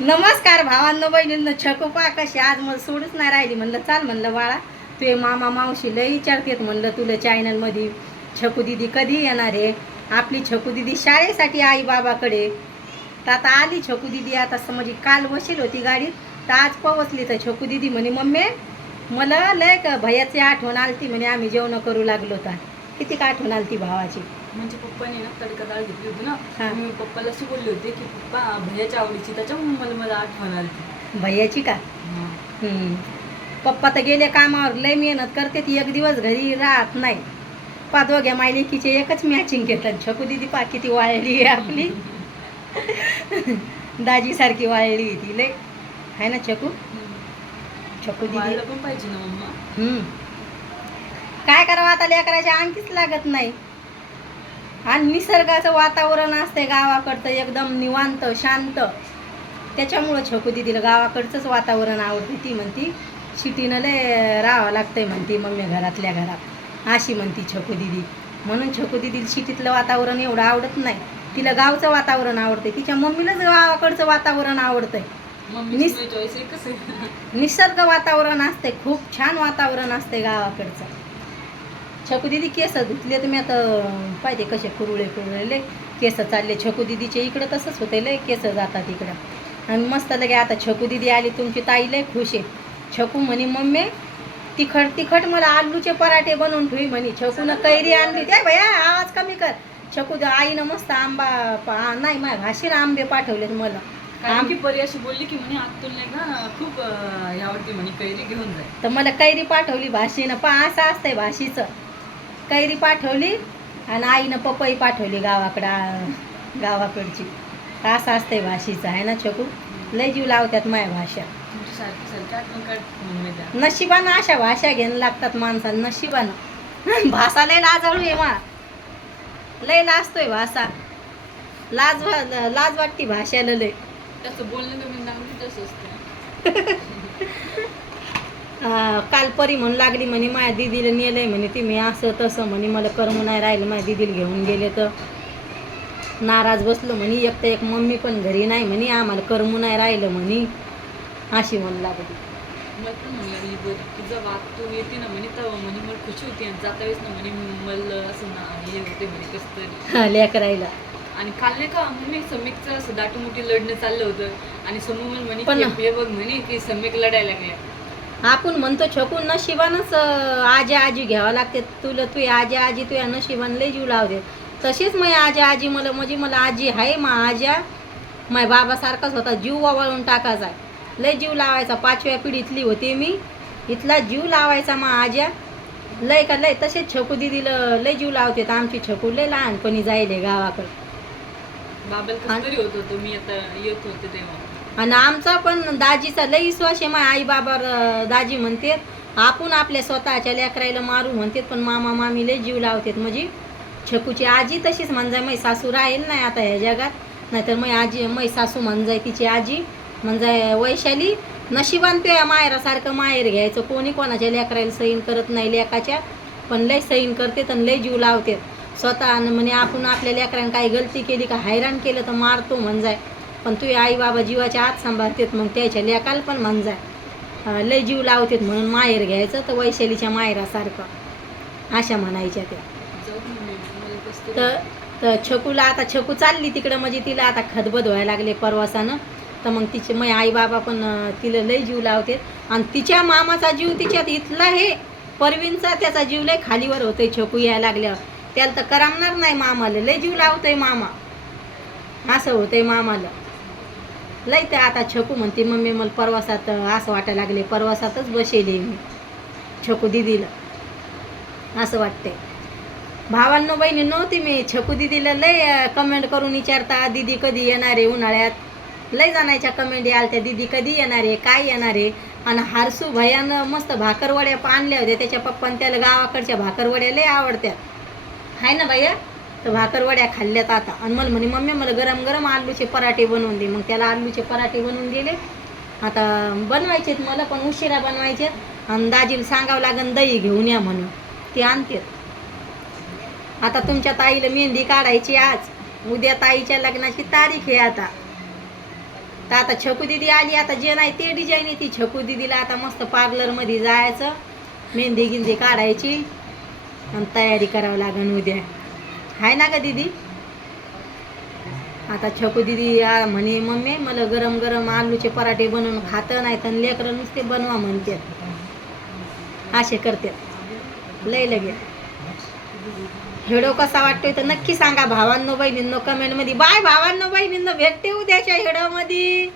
नमस्कार भावांनो बहिणींनो. छकू पा कशी आज मला सोडूच नाही राहिली. म्हणलं चाल, म्हणलं बाळा तुझे मामा मावशी लय विचारतेत, म्हणलं तुला चॅनलमध्ये छकू दिदी कधी येणार आहे. आपली छकू दिदी शाळेसाठी आई बाबाकडे. तर आता आली छकू दिदी. आता म्हणजे काल बसेल होती गाडीत, तर आज पोहोचली. तर छकू दिदी म्हणे मम्मी मला लय का भैयाची आठवण आलती म्हणे. आम्ही जेवण करू लागलो तर किती का आठवण आलती भावाची. म्हणजे पप्पाने ना तडका डाळ घेतली होती ना. हा. मी पप्पाला अशी बोलले होते की पप्पा भैयाच्या आवडीची, त्याच्यामुळे मला आठवण आली. भैयाची का? पप्पा तर गेले कामावर, लय मेहनत करते ती, एक दिवस घरी राहत नाही. पा दोघ्या मायलेकीचे एकच मॅचिंग घेतात. छकू दिदी पा किती वाळली आहे आपली. दाजी सारखी वाळली ती लय आहे ना छकू. छकू दिदी पण पाहिजे ना मम्मा. काय करावं आता, लेकराच्या अंगीच लागत नाही. आणि निसर्गाचं वातावरण असते गावाकडचं एकदम निवांत शांत. त्याच्यामुळं छकू दिदीला गावाकडचंच वातावरण आवडते. ती म्हणती सिटीनं लय राहावं लागतंय म्हणती मम्मी घरातल्या घरात, अशी म्हणती छकू दिदी. म्हणून छकू दिदीला सिटीतलं वातावरण एवढं आवडत नाही. तिला गावचं वातावरण आवडते. तिच्या मम्मीलाच गावाकडचं वातावरण आवडतंय. निसर्ग वातावरण असते, खूप छान वातावरण असते गावाकडचं. छकू दिदी केस धुतले तुम्ही आता पाहिजे कसे कुरुळे केस चालले छकू दिदीचे. इकडं तसंच होते, लय केस जातात इकडं. आणि मस्त लगे आता छकू दिदी आली. तुमची ताई लय खुश आहे. छकू म्हणे मम्मी तिखट मला आलूचे पराठे बनवून ठेवी म्हणे. छकूनं कैरी आणली. ते भैया आवाज कमी कर. छकू आईनं मस्त आंबा नाही माझ्या भाषेला आंबे पाठवलेत मला. आमची परी अशी बोलली की म्हणे आतून नाही का खूप यावरती म्हणे कैरी घेऊन जाय. तर मला कैरी पाठवली भाषेनं. असं असतंय भाषेचं. कैरी पाठवली आणि आईनं पपई पाठवली गावाकडची. असं असतंय भाषेचं आहे ना छकू. लय जीव लावतात माया भाषा. नशिबानं अशा भाषा घ्यायला लागतात माणसाला. नशिबानं. भाषा लय लाजाळू आहे मा. लय लाजतोय भाषा. लाज वाटती भाषेला लय. तसं बोलणं कमी तसं असतं. काल परी म्हणू लागली म्हणे माझ्या दिदीला नेलंय म्हणे ती. मी असं तसं म्हणे मला करमू नाही राहिलं. माझ्या दिदीला घेऊन गेले तर नाराज बसलो म्हणे. एक तर एक मम्मी पण घरी नाही म्हणे. आम्हाला करमू नाही राहिलं म्हणे. अशी म्हणू लागली. मला पण म्हणू लागली तुझा वाद तू येते ना म्हणे तेव्हा म्हणे मला खुशी होती. आणि जाता वेळेस ना म्हणे मला असं ना हे होते म्हणे कसं तरी लेकरायला. आणि काल नाही का मम्मी समीकचं असं दाटूमुटी लढणं चाललं होतं. आणि समूह म्हणे पण हे बघ म्हणे की समीक लढायला लागल्या. आपण म्हणतो छकून नशिबानंच आजी घ्यावं लागते. तुला तू आजी तुया नशिबानं लय जीव लावते. तसेच मग आजी मला आजी आहे. आज्या माय बाबासारखाच होता. जीव वावळून टाकायचा. लय जीव लावायचा. 5व्या पिढीतली होती मी. इथला जीव लावायचा आज्या लय का लय. तसेच छकू दिदीला लय जीव लावते. आमची छकू लय लहानपणी जायले गावाकडे. बाबाला कसं तरी होत होतं मी आता येत होते तेव्हा. आणि आमचा पण दाजीचा लय विश्वास आहे. माझ्या आई बाबा दाजी म्हणते आपण आपल्या स्वतःच्या लेकरायला मारू म्हणतात. पण मामा मामी लय जीव लावतात. म्हणजे छकूची आजी तशीच म्हणजे मै सासू राहील नाही आता ह्या जगात. नाहीतर मै सासू म्हणजे तिची आजी म्हणजे वैशाली. नशिबान ते मायरासारखं माहेर घ्यायचं. कोणी कोणाच्या लेकरायला सैन करत नाही लेकाच्या. पण लय सैन करते आणि लय जीव लावतात स्वतः. म्हणे आपण आपल्या लेकरांना काही गलती केली का हैराण केलं तर मारतो म्हणजे. पण तुझे आई बाबा जीवाच्या आत सांभाळतात. मग त्याच्या लेकाला पण म्हणजे लय जीव लावतात. म्हणून माहेर घ्यायचं तर वैशालीच्या माहेरासारखं अशा म्हणायच्या त्या. तर छकूला आता छकू चालली तिकडं. म्हणजे तिला आता खतबद व्हायला लागले परवासानं. तर मग तिचे मग आई बाबा पण तिला लय जीव लावते. आणि तिच्या मामाचा जीव तिच्यात इथला हे परवीनचा त्याचा जीव लय खालीवर होतोय. छकू यायला लागल्यावर त्याला तर करमणार नाही. मामाला लय जीव लावतोय मामा. असं होतंय मामाला लय. तर आता छकू म्हणते मम्मी मला प्रवासात असं वाटायला लागले. प्रवासातच बसेले मी छकू दिदीला असं वाटतंय. भावांनो बहिणींनो तुम्ही छकू दिदीला लय कमेंट करून विचारता दीदी कधी येणार आहे उन्हाळ्यात. लय जाण्याच्या कमेंट याल त्या दीदी कधी येणार आहे काय येणार आहे. आणि हारसू भयानं मस्त भाकरवड्या आणल्या होत्या त्याच्या पप्पाने. त्याला गावाकडच्या भाकरवड्या लय आवडत्या आहे ना भैया. तर भाकरवड्या खाल्ल्यात आता. आणि मला म्हणे मम्मी मला गरम गरम आलूचे पराठे बनवून दे. मग त्याला आलूचे पराठे बनवून दिले. आता बनवायचेत मला पण उशिरा बनवायचे. आणि दाजीला सांगावं लागेल दही घेऊन या म्हणून. ती आणते. आता तुमच्या ताईला मेहंदी काढायची आज. उद्या ताईच्या लग्नाची तारीख आहे आता. तर आता छकू दिदी आली, आता जे नाही ते डिझाईन येते छकू दिदीला. आता मस्त पार्लरमध्ये जायचं, मेहंदी गिंदी काढायची आणि तयारी करावं लागेल उद्या, हाय ना ग दीदी. आता छकू दिदी म्हणे मम्मी मला गरम गरम आलूचे पराठे बनवून खातं नाही तर लेकरं नुसते बनवा म्हणते, असे करते लय लगे. व्हिडिओ कसा वाटतोय तर नक्की सांगा भावांनो बहिणींनो कमेंटमध्ये. बाय भावांनो बहिणींनो, भेटते उद्याच्या व्हिडिओमध्ये.